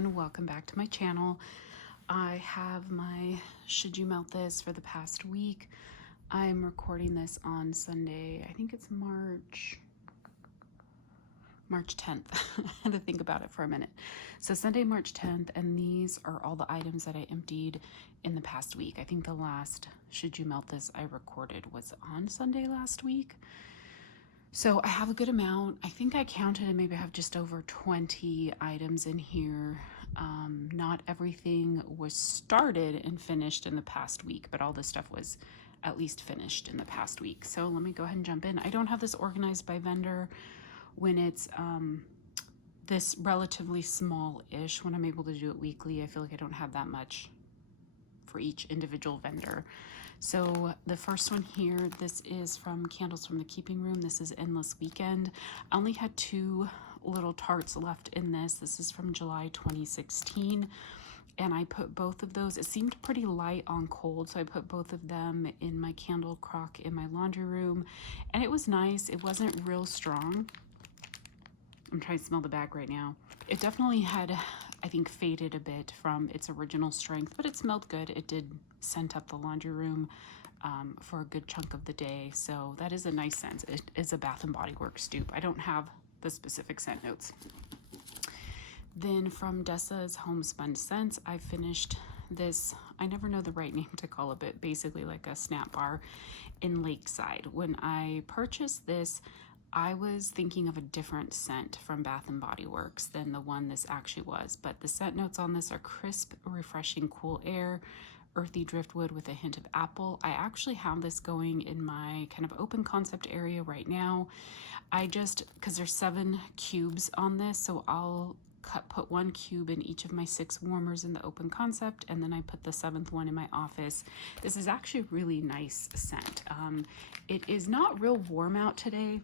everyone, welcome back to my channel. I have my Should You Melt This for the past week. I'm recording this on Sunday, I think it's March 10th. I had to think about it for a minute. So Sunday, March 10th, and these are all the items that I emptied in the past week. I think the last Should You Melt This I recorded was on Sunday last week. So I have a good amount. I think I counted and maybe I have just over 20 items in here. Not everything was started and finished in the past week, but all this stuff was at least finished in the past week. So let me go ahead and jump in. I don't have this organized by vendor when it's this relatively small-ish. When I'm able to do it weekly, I feel like I don't have that much for each individual vendor. So the first one here, this is from Candles from the Keeping Room. This is Endless Weekend. I only had 2 little tarts left in this. This is from July 2016. And I put both of those, it seemed pretty light on cold, so I put both of them in my candle crock in my laundry room. And it was nice. It wasn't real strong. I'm trying to smell the bag right now. It definitely had, I think, faded a bit from its original strength, but it smelled good. It did scent up the laundry room for a good chunk of the day, so that is a nice scent. It is a Bath & Body Works dupe. I don't have the specific scent notes. Then from Dessa's Homespun Scents, I finished this, I never know the right name to call it, but basically like a snap bar in Lakeside. When I purchased this, I was thinking of a different scent from Bath & Body Works than the one this actually was, but the scent notes on this are crisp, refreshing, cool air, earthy driftwood with a hint of apple. I actually have this going in my kind of open concept area right now. I just, because there's 7 cubes on this, so I'll put 1 cube in each of my 6 warmers in the open concept, and then I put the 7th one in my office. This is actually a really nice scent. It is not real warm out today,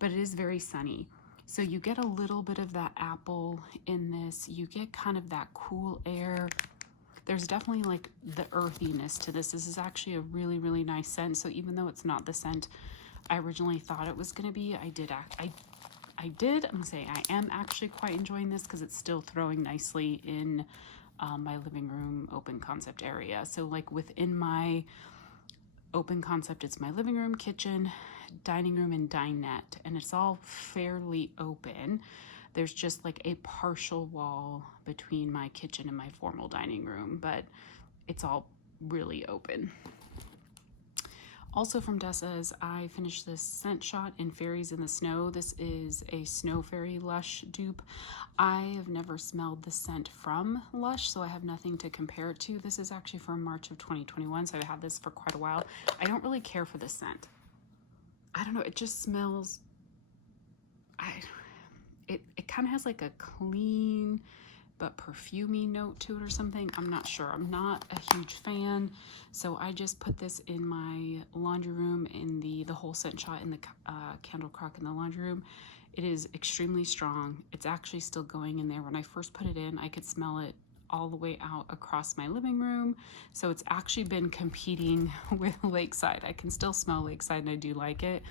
but it is very sunny. So you get a little bit of that apple in this. You get kind of that cool air. There's definitely like the earthiness to this. This is actually a really, really nice scent. So even though it's not the scent I originally thought it was gonna be, I'm gonna say I am actually quite enjoying this because it's still throwing nicely in my living room open concept area. So like within my open concept, it's my living room, kitchen, dining room, and dinette, and it's all fairly open. There's just like a partial wall between my kitchen and my formal dining room, but it's all really open. Also from Dessa's, I finished this Scent Shot in Fairies in the Snow. This is a Snow Fairy Lush dupe. I have never smelled the scent from Lush, so I have nothing to compare it to. This is actually from March of 2021, so I've had this for quite a while. I don't really care for this scent. I don't know, it just smells, it kind of has like a clean but perfumey note to it or something. I'm not sure. I'm not a huge fan, so I just put this in my laundry room in the whole Scent Shot in the candle crock in the laundry room. It is extremely strong. It's actually still going in there. When I first put it in, I could smell it all the way out across my living room, so it's actually been competing with Lakeside. I can still smell Lakeside and I do like it,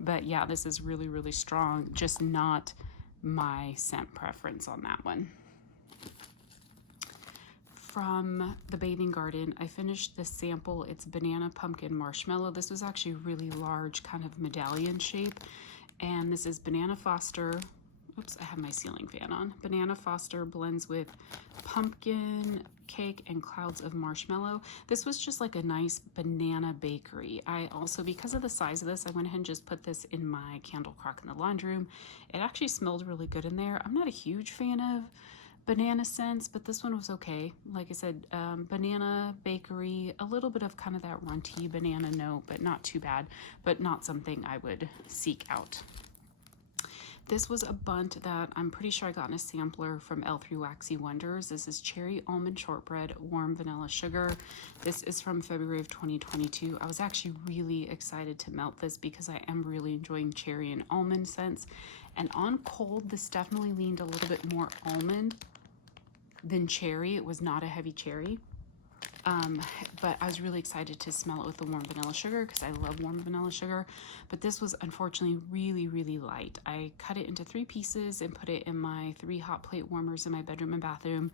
but yeah, this is really, really strong. Just not my scent preference on that one. From the Bathing Garden, I finished this sample. It's Banana Pumpkin Marshmallow. This was actually really large, kind of medallion shape, and this is Banana Foster. Oops, I have my ceiling fan on. Banana Foster blends with pumpkin cake and clouds of marshmallow. This was just like a nice banana bakery. I also, because of the size of this, I went ahead and just put this in my candle crock in the laundry room. It actually smelled really good in there. I'm not a huge fan of banana scents, but this one was okay. Like I said, banana bakery, a little bit of kind of that runty banana note, but not too bad, but not something I would seek out. This was a bunt that I'm pretty sure I got in a sampler from L3 Waxy Wonders. This is Cherry Almond Shortbread Warm Vanilla Sugar. This is from February of 2022. I was actually really excited to melt this because I am really enjoying cherry and almond scents. And on cold, this definitely leaned a little bit more almond than cherry. It was not a heavy cherry. But I was really excited to smell it with the warm vanilla sugar because I love warm vanilla sugar. But this was unfortunately really, really light. I cut it into 3 pieces and put it in my 3 hot plate warmers in my bedroom and bathroom,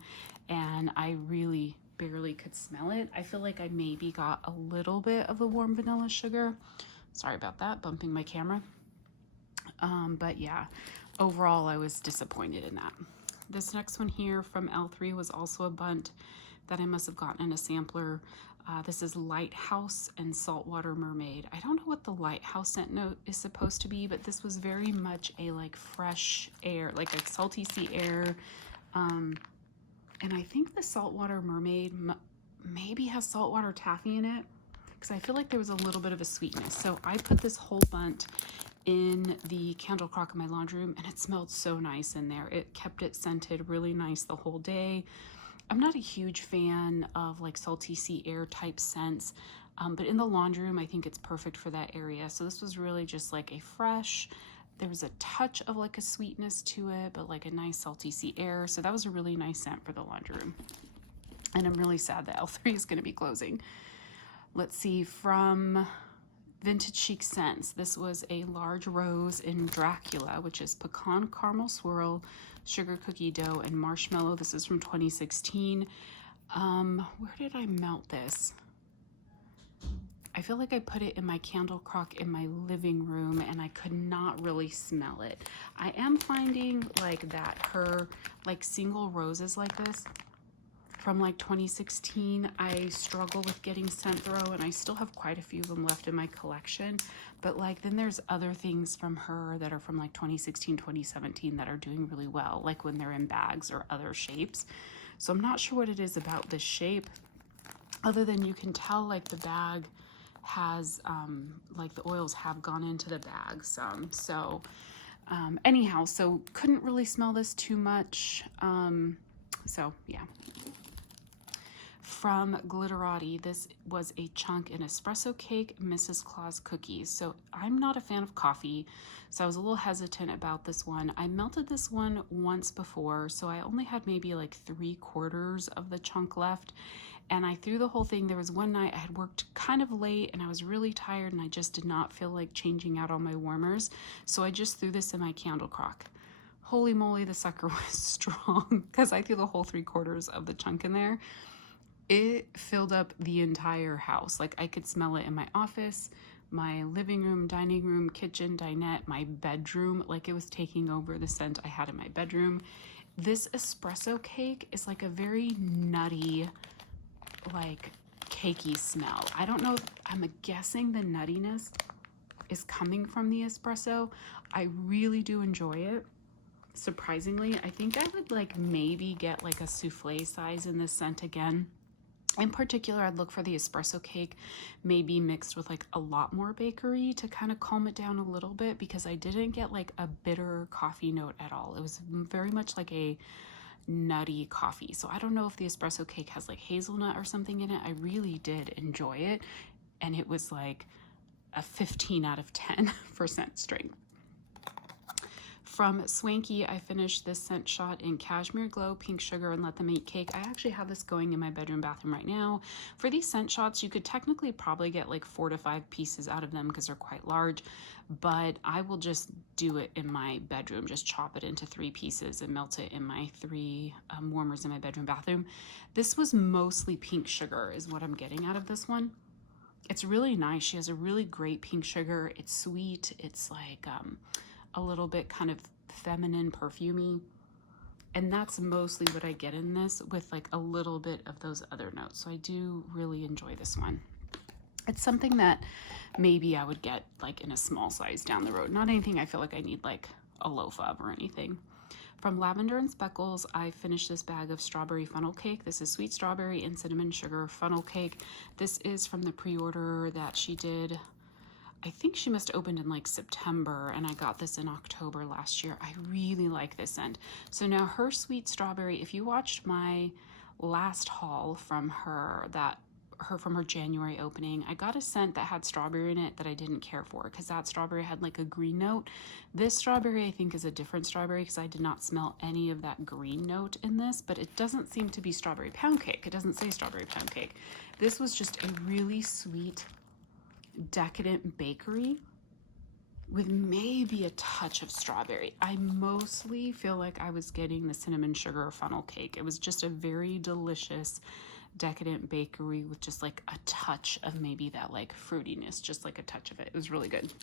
and I really barely could smell it. I feel like I maybe got a little bit of the warm vanilla sugar. Sorry about that, bumping my camera. But yeah, overall I was disappointed in that. This next one here from L3 was also a bunt that I must have gotten in a sampler. This is Lighthouse and Saltwater Mermaid. I don't know what the Lighthouse scent note is supposed to be, but this was very much a like fresh air, like a salty sea air. And I think the Saltwater Mermaid maybe has saltwater taffy in it, because I feel like there was a little bit of a sweetness. So I put this whole bunt in the candle crock in my laundry room, and it smelled so nice in there. It kept it scented really nice the whole day. I'm not a huge fan of like salty sea air type scents, but in the laundry room, I think it's perfect for that area. So this was really just like a fresh, there was a touch of like a sweetness to it, but like a nice salty sea air. So that was a really nice scent for the laundry room. And I'm really sad that L3 is going to be closing. Let's see, from Vintage Chic Scents, this was a large rose in Dracula, which is pecan caramel swirl, sugar cookie dough, and marshmallow. This is from 2016. Where did I melt this? I feel like I put it in my candle crock in my living room, and I could not really smell it. I am finding like that her like single roses like this from like 2016, I struggle with getting scent throw, and I still have quite a few of them left in my collection. But like then there's other things from her that are from like 2016, 2017 that are doing really well, like when they're in bags or other shapes. So I'm not sure what it is about this shape, other than you can tell like the bag has like the oils have gone into the bag some. So anyhow, so couldn't really smell this too much. So yeah. From Glitterati, this was a chunk in espresso cake, Mrs. Claus cookies. So I'm not a fan of coffee, so I was a little hesitant about this one. I melted this one once before, so I only had maybe like 3/4 of the chunk left, and I threw the whole thing. There was one night I had worked kind of late and I was really tired, and I just did not feel like changing out all my warmers, so I just threw this in my candle crock. Holy moly, the sucker was strong, because I threw the whole 3/4 of the chunk in there. It filled up the entire house. Like I could smell it in my office, my living room, dining room, kitchen, dinette, my bedroom. Like it was taking over the scent I had in my bedroom. This espresso cake is like a very nutty, like cakey smell. I don't know, I'm guessing the nuttiness is coming from the espresso. I really do enjoy it. Surprisingly, I think I would like maybe get like a souffle size in this scent again. In particular, I'd look for the espresso cake, maybe mixed with like a lot more bakery to kind of calm it down a little bit, because I didn't get like a bitter coffee note at all. It was very much like a nutty coffee. So I don't know if the espresso cake has like hazelnut or something in it. I really did enjoy it, and it was like a 15 out of 10 for scent strength. From Swanky, I finished this scent shot in Cashmere Glow, Pink Sugar, and Let Them Eat Cake. I actually have this going in my bedroom bathroom right now. For these scent shots, you could technically probably get like 4 to 5 pieces out of them because they're quite large, but I will just do it in my bedroom, just chop it into 3 pieces and melt it in my 3 warmers in my bedroom bathroom. This was mostly Pink Sugar is what I'm getting out of this one. It's really nice. She has a really great pink sugar. It's sweet. It's like a little bit kind of feminine, perfumey, and that's mostly what I get in this, with like a little bit of those other notes. So I do really enjoy this one. It's something that maybe I would get like in a small size down the road, not anything I feel like I need like a loaf of or anything. From Lavender and Speckles, I finished this bag of strawberry funnel cake. This is sweet strawberry and cinnamon sugar funnel cake. This is from the pre-order that she did. I think she must have opened in like September, and I got this in October last year. I really like this scent. So now her sweet strawberry, if you watched my last haul from her, that her from her January opening. I got a scent that had strawberry in it that I didn't care for because that strawberry had like a green note. This strawberry I think is a different strawberry because I did not smell any of that green note in this, but it doesn't seem to be strawberry pound cake. It doesn't say strawberry pound cake. This was just a really sweet, decadent bakery with maybe a touch of strawberry. I mostly feel like I was getting the cinnamon sugar funnel cake. It was just a very delicious, decadent bakery with just like a touch of maybe that like fruitiness, just like a touch of it. It was really good.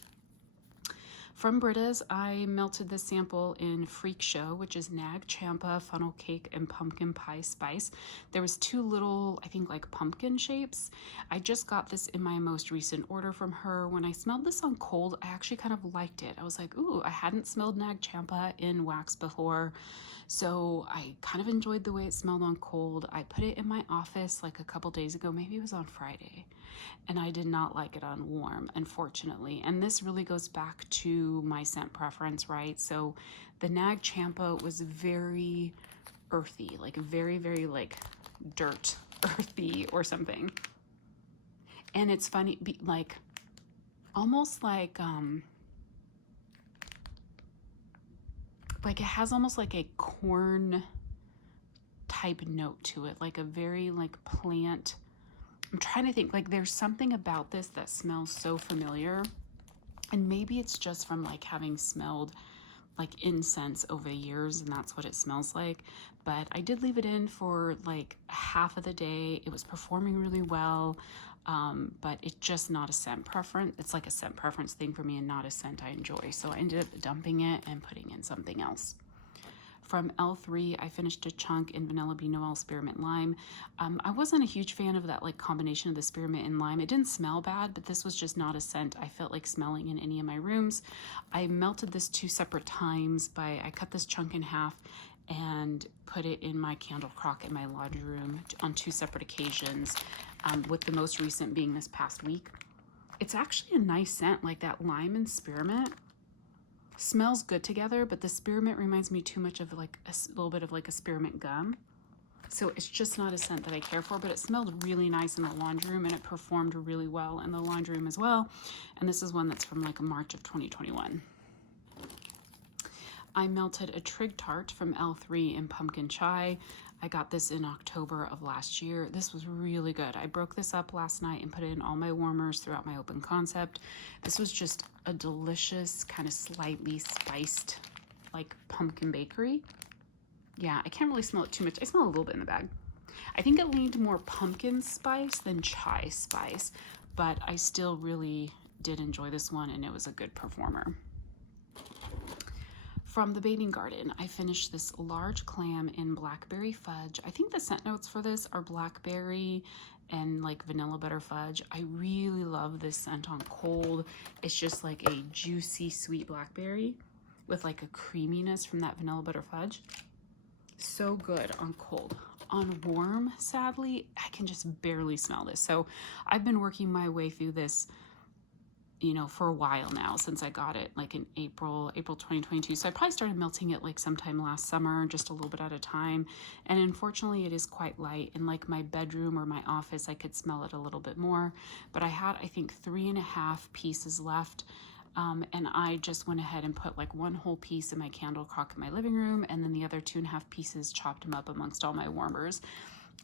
From Britta's, I melted this sample in Freak Show, which is Nag Champa, funnel cake, and pumpkin pie spice. There was 2 little, I think like pumpkin shapes. I just got this in my most recent order from her. When I smelled this on cold, I actually kind of liked it. I was like, ooh, I hadn't smelled Nag Champa in wax before, so I kind of enjoyed the way it smelled on cold. I put it in my office like a couple days ago, maybe it was on Friday, and I did not like it on warm, unfortunately. And this really goes back to my scent preference, right? So the Nag Champa was very earthy, like very, very like dirt earthy or something. And it's funny, like almost like it has almost like a corn type note to it, like a very like plant. I'm trying to think, like there's something about this that smells so familiar, and maybe it's just from like having smelled like incense over the years and that's what it smells like. But I did leave it in for like half of the day. It was performing really well, but it's just not a scent preference. It's like a scent preference thing for me and not a scent I enjoy. So I ended up dumping it and putting in something else. From L3, I finished a chunk in Vanilla Bean Noel Spearmint Lime. I wasn't a huge fan of that like combination of the spearmint and lime. It didn't smell bad, but this was just not a scent I felt like smelling in any of my rooms. I melted this 2 separate times. I cut this chunk in half and put it in my candle crock in my laundry room on 2 separate occasions, with the most recent being this past week. It's actually a nice scent, like that lime and spearmint smells good together, but the spearmint reminds me too much of like a little bit of like a spearmint gum. So it's just not a scent that I care for, but it smelled really nice in the laundry room and it performed really well in the laundry room as well. And this is one that's from like March of 2021. I melted a Trig Tart from L3 in Pumpkin Chai. I got this in October of last year. This was really good. I broke this up last night and put it in all my warmers throughout my open concept. This was just a delicious, kind of slightly spiced, like pumpkin bakery. Yeah, I can't really smell it too much. I smell a little bit in the bag. I think it leaned more pumpkin spice than chai spice, but I still really did enjoy this one and it was a good performer. From the Bathing Garden, I finished this large clam in blackberry fudge. I think the scent notes for this are blackberry and like vanilla butter fudge. I really love this scent on cold. It's just like a juicy sweet blackberry with like a creaminess from that vanilla butter fudge. So good on cold. On warm, sadly, I can just barely smell this. So I've been working my way through this, you know, for a while now, since I got it like in April 2022. So I probably started melting it like sometime last summer, just a little bit at a time. And unfortunately it is quite light. In like my bedroom or my office, I could smell it a little bit more, but I had, I think 3.5 pieces left. And I just went ahead and put like 1 whole piece in my candle crock in my living room, and then the other 2.5 pieces, chopped them up amongst all my warmers.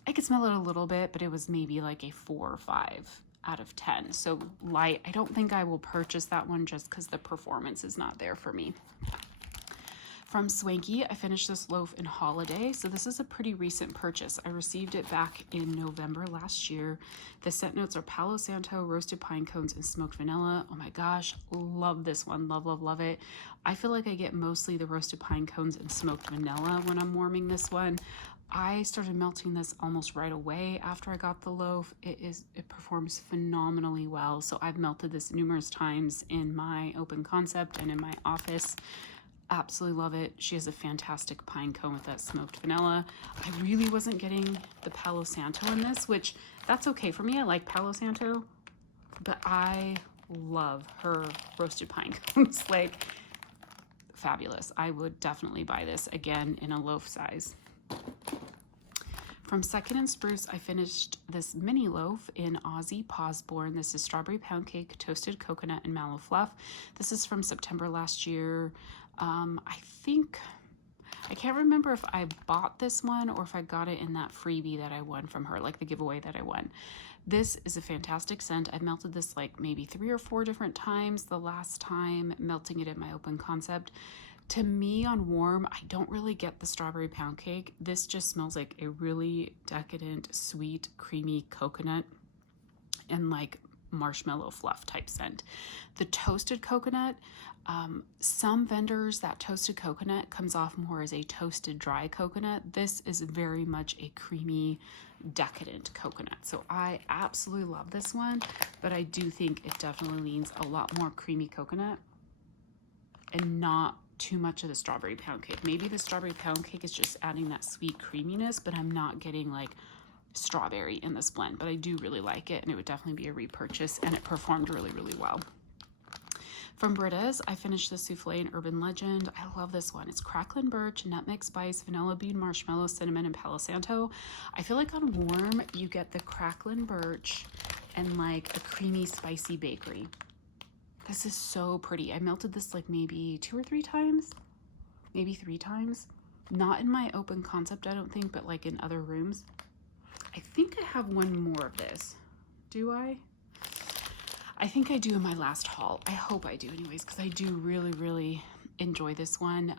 I could smell it a little bit, but it was maybe like a 4 or 5 out of 10. So light. I don't think I will purchase that one just because the performance is not there for me. From Swanky, I finished this loaf in Holiday. So this is a pretty recent purchase. I received it back in November last year. The scent notes are Palo Santo, roasted pine cones, and smoked vanilla. Oh my gosh, love this one. Love, love, love it. I feel like I get mostly the roasted pine cones and smoked vanilla when I'm warming this one. I started melting this almost right away after I got the loaf. It performs phenomenally well. So I've melted this numerous times in my open concept and in my office. Absolutely love it. She has a fantastic pine cone with that smoked vanilla. I really wasn't getting the Palo Santo in this, which that's okay for me. I like Palo Santo, but I love her roasted pine cones. Like, fabulous. I would definitely buy this again in a loaf size. From Second and Spruce, I finished this mini loaf in Aussie Posborn. This is strawberry pound cake, toasted coconut, and mallow fluff. This is from September last year. I can't remember if I bought this one or if I got it in that freebie that I won from her, like the giveaway that I won. This is a fantastic scent. I've melted this like maybe 3 or 4 different times. The last time melting it in my open concept. To me, on warm, I don't really get the strawberry pound cake. This just smells like a really decadent, sweet, creamy coconut and like marshmallow fluff type scent. The toasted coconut, some vendors, that toasted coconut comes off more as a toasted dry coconut. This is very much a creamy, decadent coconut. So I absolutely love this one, but I do think it definitely leans a lot more creamy coconut and not too much of the strawberry pound cake. Maybe the strawberry pound cake is just adding that sweet creaminess, but I'm not getting like strawberry in this blend. But I do really like it, and it would definitely be a repurchase, and it performed really, really well. From Britta's, I finished the Soufflé in Urban Legend. I love this one. It's crackling birch, nutmeg spice, vanilla bean, marshmallow, cinnamon, and Palo Santo. I feel like on warm, you get the crackling birch and like a creamy, spicy bakery. This is so pretty. I melted this like maybe 2 or 3 times, maybe 3 times. Not in my open concept, I don't think, but like in other rooms. I think I have one more of this. Do I? I think I do in my last haul. I hope I do anyways, because I do really, really enjoy this one.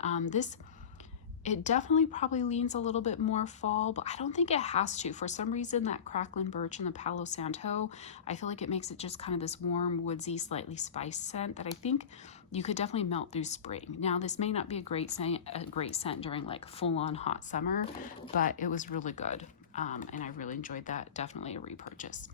It definitely probably leans a little bit more fall, but I don't think it has to. For some reason, that crackling birch and the Palo Santo, I feel like it makes it just kind of this warm, woodsy, slightly spiced scent that I think you could definitely melt through spring. Now, this may not be a great scent during like full-on hot summer, but it was really good, and I really enjoyed that. Definitely a repurchase.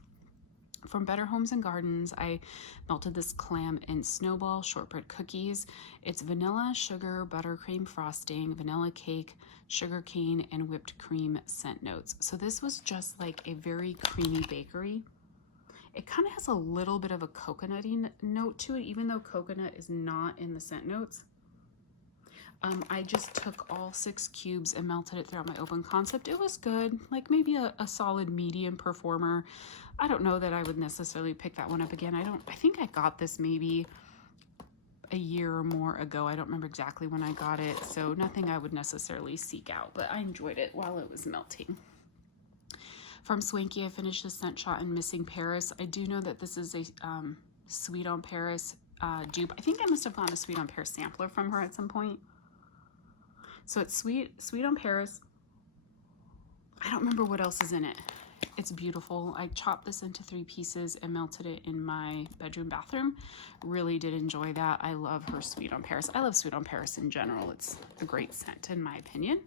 From Better Homes and Gardens, I melted this clam and snowball shortbread cookies. It's vanilla, sugar, buttercream frosting, vanilla cake, sugar cane, and whipped cream scent notes. So this was just like a very creamy bakery. It kind of has a little bit of a coconutty note to it, even though coconut is not in the scent notes. I just took all 6 cubes and melted it throughout my open concept. It was good, like maybe a solid medium performer. I don't know that I would necessarily pick that one up again. I think I got this maybe a year or more ago. I don't remember exactly when I got it, so nothing I would necessarily seek out, but I enjoyed it while it was melting. From Swanky, I finished the Scent Shot in Missing Paris. I do know that this is a Sweet on Paris dupe. I think I must have gotten a Sweet on Paris sampler from her at some point. So it's Sweet on Paris. I don't remember what else is in it. It's beautiful. I chopped this into 3 pieces and melted it in my bedroom bathroom. Really did enjoy that. I love her Sweet on Paris. I love Sweet on Paris in general. It's a great scent in my opinion.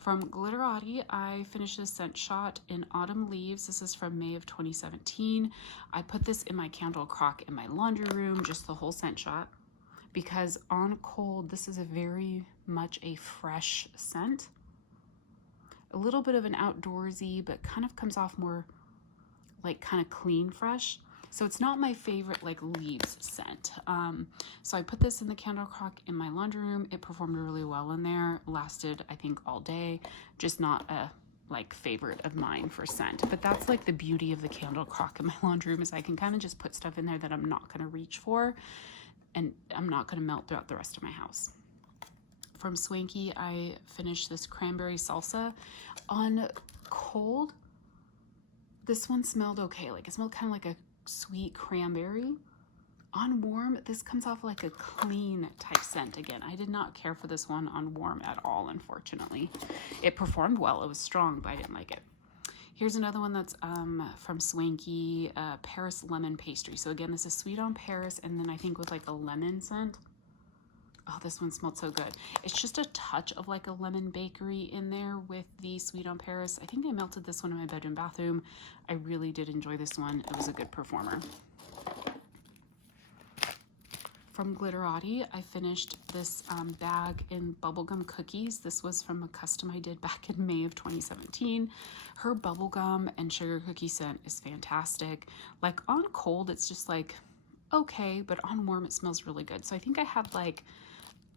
From Glitterati, I finished this Scent Shot in Autumn Leaves. This is from May of 2017. I put this in my candle crock in my laundry room, just the whole Scent Shot, because on cold, this is a very much a fresh scent. A little bit of an outdoorsy, but kind of comes off more like kind of clean fresh. So it's not my favorite like leaves scent. So I put this in the candle crock in my laundry room. It performed really well in there. Lasted, I think, all day. Just not a like favorite of mine for scent. But that's like the beauty of the candle crock in my laundry room, is I can kind of just put stuff in there that I'm not going to reach for, and I'm not going to melt throughout the rest of my house. From Swanky, I finished this cranberry salsa. On cold, this one smelled okay. Like it smelled kind of like a sweet cranberry. On warm, this comes off like a clean type scent. Again, I did not care for this one on warm at all, unfortunately. It performed well. It was strong, but I didn't like it. Here's another one that's from Swanky, Paris Lemon Pastry. So again, this is Sweet on Paris, and then I think with like a lemon scent. Oh, this one smelled so good. It's just a touch of like a lemon bakery in there with the Sweet on Paris. I think I melted this one in my bedroom bathroom. I really did enjoy this one. It was a good performer. From Glitterati, I finished this bag in bubblegum cookies. This was from a custom I did back in May of 2017. Her bubblegum and sugar cookie scent is fantastic. Like on cold, it's just like okay, but on warm, it smells really good. So I think I had like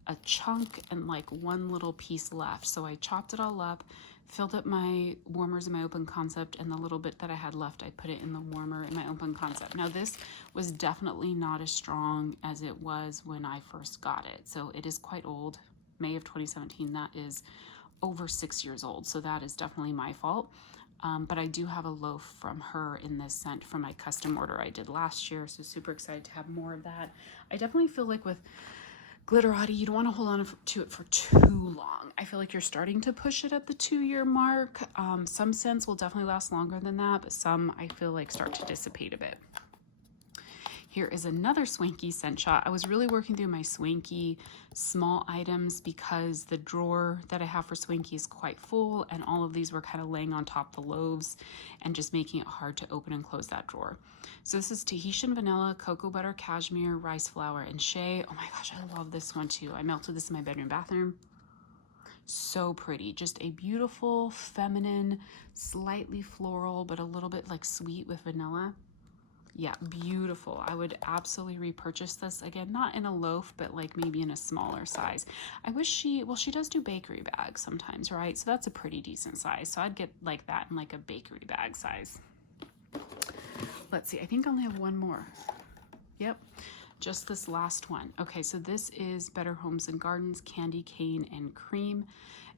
a chunk and like one little piece left. So I chopped it all up, filled up my warmers in my open concept, and the little bit that I had left, I put it in the warmer in my open concept. Now this was definitely not as strong as it was when I first got it. So it is quite old, May of 2017. That is over 6 years old. So that is definitely my fault. But I do have a loaf from her in this scent from my custom order I did last year. So super excited to have more of that. I definitely feel like with Glitterati, you don't want to hold on to it for too long. I feel like you're starting to push it at the 2-year mark. Some scents will definitely last longer than that, but some I feel like start to dissipate a bit. Here is another Swanky scent shot. I was really working through my Swanky small items because the drawer that I have for Swanky is quite full, and all of these were kind of laying on top the loaves and just making it hard to open and close that drawer. So this is Tahitian vanilla, cocoa butter, cashmere, rice flour, and shea. Oh my gosh, I love this one too. I melted this in my bedroom bathroom. So pretty. Just a beautiful, feminine, slightly floral, but a little bit like sweet with vanilla. Yeah, beautiful. I would absolutely repurchase this again, not in a loaf, but like maybe in a smaller size. I wish she does do bakery bags sometimes, right? So that's a pretty decent size. So I'd get like that in like a bakery bag size. Let's see, I think I only have one more. Yep, just this last one. Okay, so this is Better Homes and Gardens Candy Cane and Cream.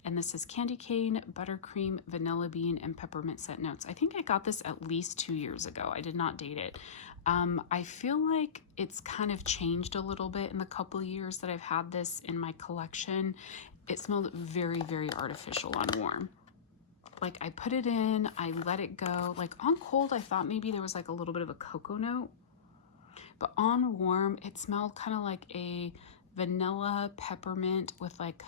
And this is candy cane, buttercream, vanilla bean, and peppermint scent notes. I think I got this at least 2 years ago. I did not date it. I feel like it's kind of changed a little bit in the couple of years that I've had this in my collection. It smelled very, very artificial on warm. Like I put it in, I let it go. Like on cold, I thought maybe there was like a little bit of a cocoa note. But on warm, it smelled kind of like a vanilla peppermint with like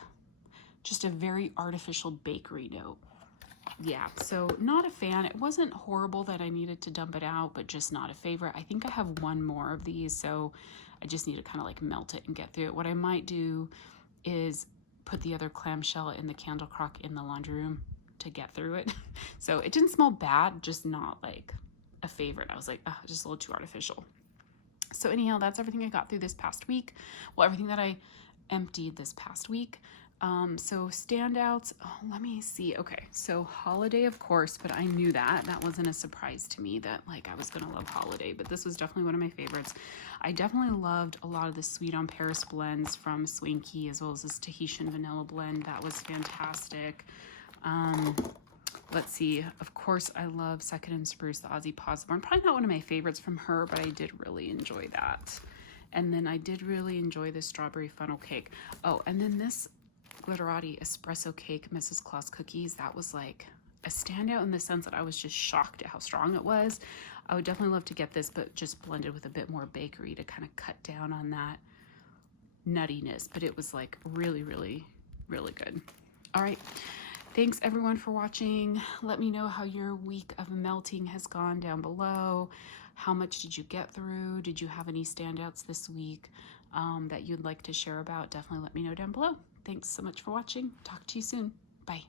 just a very artificial bakery note. Yeah, so not a fan. It wasn't horrible that I needed to dump it out, but just not a favorite. I think I have one more of these, so I just need to kind of like melt it and get through it. What I might do is put the other clamshell in the candle crock in the laundry room to get through it. So it didn't smell bad, just not like a favorite. I was like, oh, just a little too artificial. So anyhow, that's everything I got through this past week. Well, everything that I emptied this past week. So standouts, oh, let me see. Okay, so holiday, of course, but I knew that. That wasn't a surprise to me that like I was gonna love holiday, but this was definitely one of my favorites. I definitely loved a lot of the Sweet on Paris blends from Swanky, as well as this Tahitian vanilla blend. That was fantastic. Let's see. Of course, I love Second and Spruce, the Aussie Posborn. Probably not one of my favorites from her, but I did really enjoy that. And then I did really enjoy the strawberry funnel cake. Oh, and then this Glitterati espresso cake, Mrs. Claus cookies. That was like a standout in the sense that I was just shocked at how strong it was. I would definitely love to get this, but just blended with a bit more bakery to kind of cut down on that nuttiness. But it was like really, really, really good. All right. Thanks everyone for watching. Let me know how your week of melting has gone down below. How much did you get through? Did you have any standouts this week that you'd like to share about? Definitely let me know down below. Thanks so much for watching. Talk to you soon. Bye.